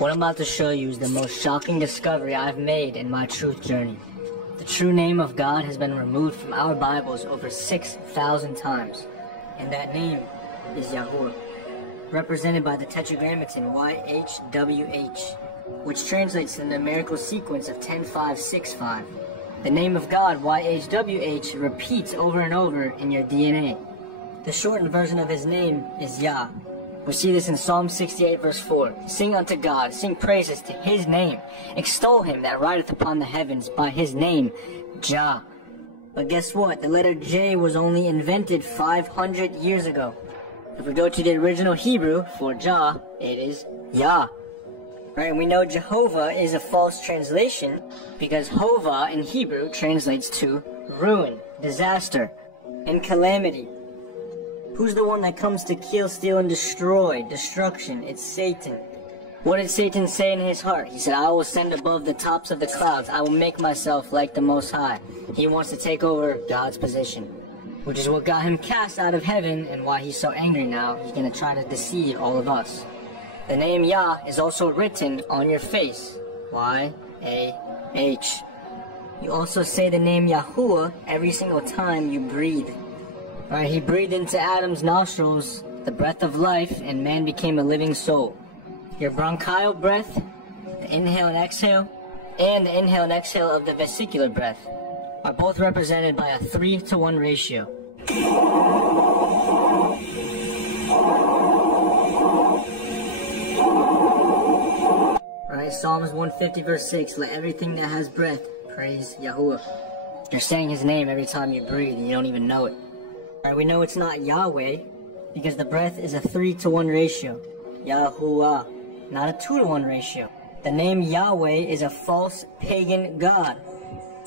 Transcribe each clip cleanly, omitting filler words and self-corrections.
What I'm about to show you is the most shocking discovery I've made in my truth journey. The true name of God has been removed from our Bibles over 6,000 times, and that name is Yahuwah, represented by the Tetragrammaton YHWH, which translates to the numerical sequence of 10565. The name of God, YHWH, repeats over and over in your DNA. The shortened version of his name is Yah. We see this in Psalm 68 verse 4. Sing unto God, sing praises to his name. Extol him that rideth upon the heavens by his name, Jah. But guess what? The letter J was only invented 500 years ago. If we go to the original Hebrew for Jah, it is Yah. Right, and we know Jehovah is a false translation because Hova in Hebrew translates to ruin, disaster, and calamity. Who's the one that comes to kill, steal, and destroy? Destruction. It's Satan. What did Satan say in his heart? He said, I will ascend above the tops of the clouds. I will make myself like the Most High. He wants to take over God's position, which is what got him cast out of heaven and why he's so angry now. He's going to try to deceive all of us. The name Yah is also written on your face. Y-A-H. You also say the name Yahuwah every single time you breathe. Right, he breathed into Adam's nostrils the breath of life, and man became a living soul. Your bronchial breath, the inhale and the inhale and exhale of the vesicular breath, are both represented by a 3-to-1 ratio. Right, Psalms 150 verse 6, let everything that has breath praise Yahuwah. You're saying his name every time you breathe and you don't even know it. Right, we know it's not Yahweh because the breath is a 3-to-1 ratio. Yahuwah, not a 2-to-1 ratio. The name Yahweh is a false pagan god.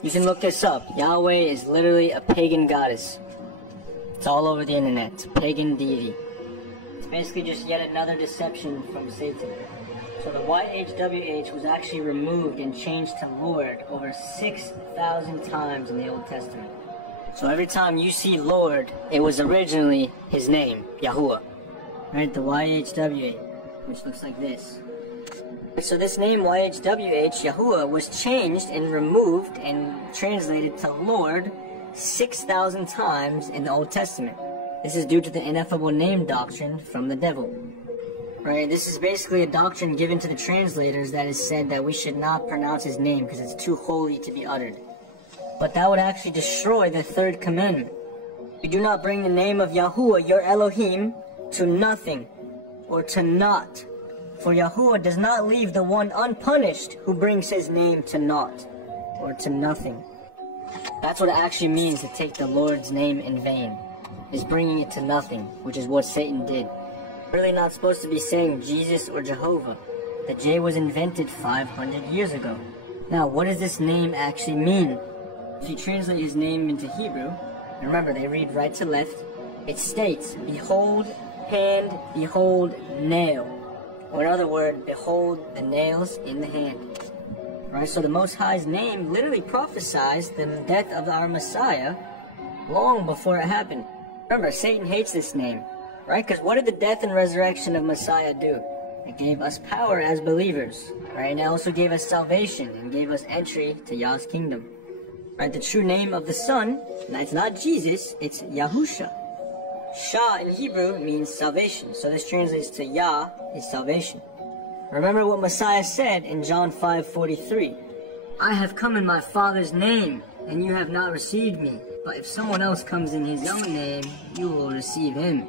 You can look this up. Yahweh is literally a pagan goddess. It's all over the internet. It's a pagan deity. It's basically just yet another deception from Satan. So the YHWH was actually removed and changed to Lord over 6,000 times in the Old Testament. So every time you see Lord, it was originally his name, Yahuwah. Right, the YHWH, which looks like this. So this name, YHWH, Yahuwah, was changed and removed and translated to Lord 6,000 times in the Old Testament. This is due to the ineffable name doctrine from the devil. Right, this is basically a doctrine given to the translators that is said that we should not pronounce his name because it's too holy to be uttered. But that would actually destroy the third commandment. You do not bring the name of Yahuwah, your Elohim, to nothing or to naught. For Yahuwah does not leave the one unpunished who brings his name to naught or to nothing. That's what it actually means to take the Lord's name in vain, is bringing it to nothing, which is what Satan did. Really not supposed to be saying Jesus or Jehovah. The J was invented 500 years ago. Now, what does this name actually mean? If you translate his name into Hebrew, and remember they read right to left, it states, behold, hand, behold, nail. Or in other words, behold the nails in the hand. Right, so the Most High's name literally prophesies the death of our Messiah long before it happened. Remember, Satan hates this name, right? Because what did the death and resurrection of Messiah do? It gave us power as believers, right? And it also gave us salvation and gave us entry to Yah's kingdom. Right, the true name of the Son, and it's not Jesus, it's Yahusha. Shah in Hebrew means salvation, so this translates to Yah is salvation. Remember what Messiah said in John 5:43. I have come in my Father's name, and you have not received me. But if someone else comes in his own name, you will receive him.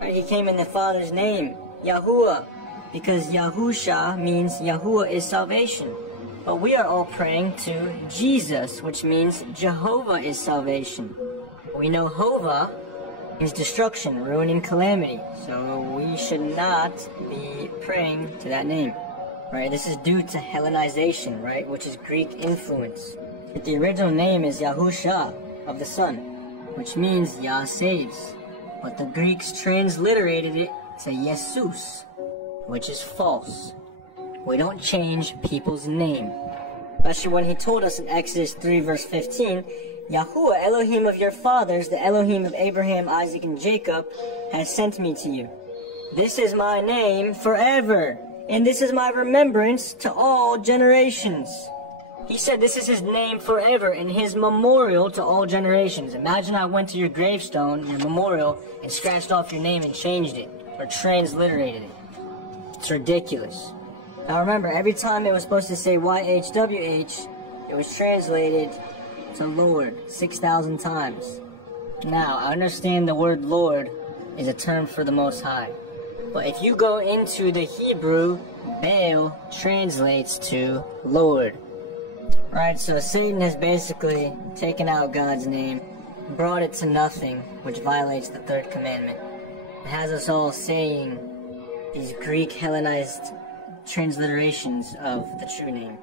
Right, he came in the Father's name, Yahuwah, because Yahusha means Yahuwah is salvation. But we are all praying to Jesus, which means Jehovah is salvation. We know Hova means destruction, ruin, and calamity. So we should not be praying to that name. Right? This is due to Hellenization, right? Which is Greek influence. But the original name is Yahusha of the Son, which means Yah saves. But the Greeks transliterated it to Jesus, which is false. We don't change people's name. Especially when he told us in Exodus 3 verse 15, Yahuwah, Elohim of your fathers, the Elohim of Abraham, Isaac, and Jacob, has sent me to you. This is my name forever. and this is my remembrance to all generations. He said this is his name forever and his memorial to all generations. Imagine I went to your gravestone, your memorial, and scratched off your name and changed it, or transliterated it. It's ridiculous. Now remember, every time it was supposed to say YHWH, it was translated to Lord 6,000 times. Now, I understand the word Lord is a term for the Most High. But if you go into the Hebrew, Baal translates to Lord. Right, so Satan has basically taken out God's name, brought it to nothing, which violates the third commandment. It has us all saying these Greek Hellenized transliterations of the true name.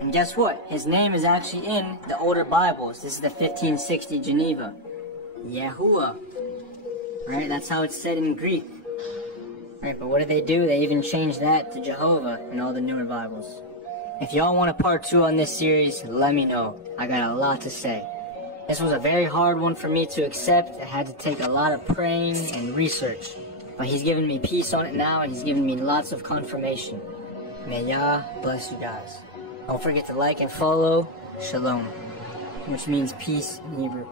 And guess what? His name is actually in the older Bibles. This is the 1560 Geneva. Yahuwah. Right, that's how it's said in Greek. Right, but what did they do? They even changed that to Jehovah in all the newer Bibles. If y'all want a part 2 on this series, let me know. I got a lot to say. This was a very hard one for me to accept. I had to take a lot of praying and research. But he's given me peace on it now, and he's given me lots of confirmation. May Yah bless you guys. Don't forget to like and follow Shalom, which means peace in Hebrew.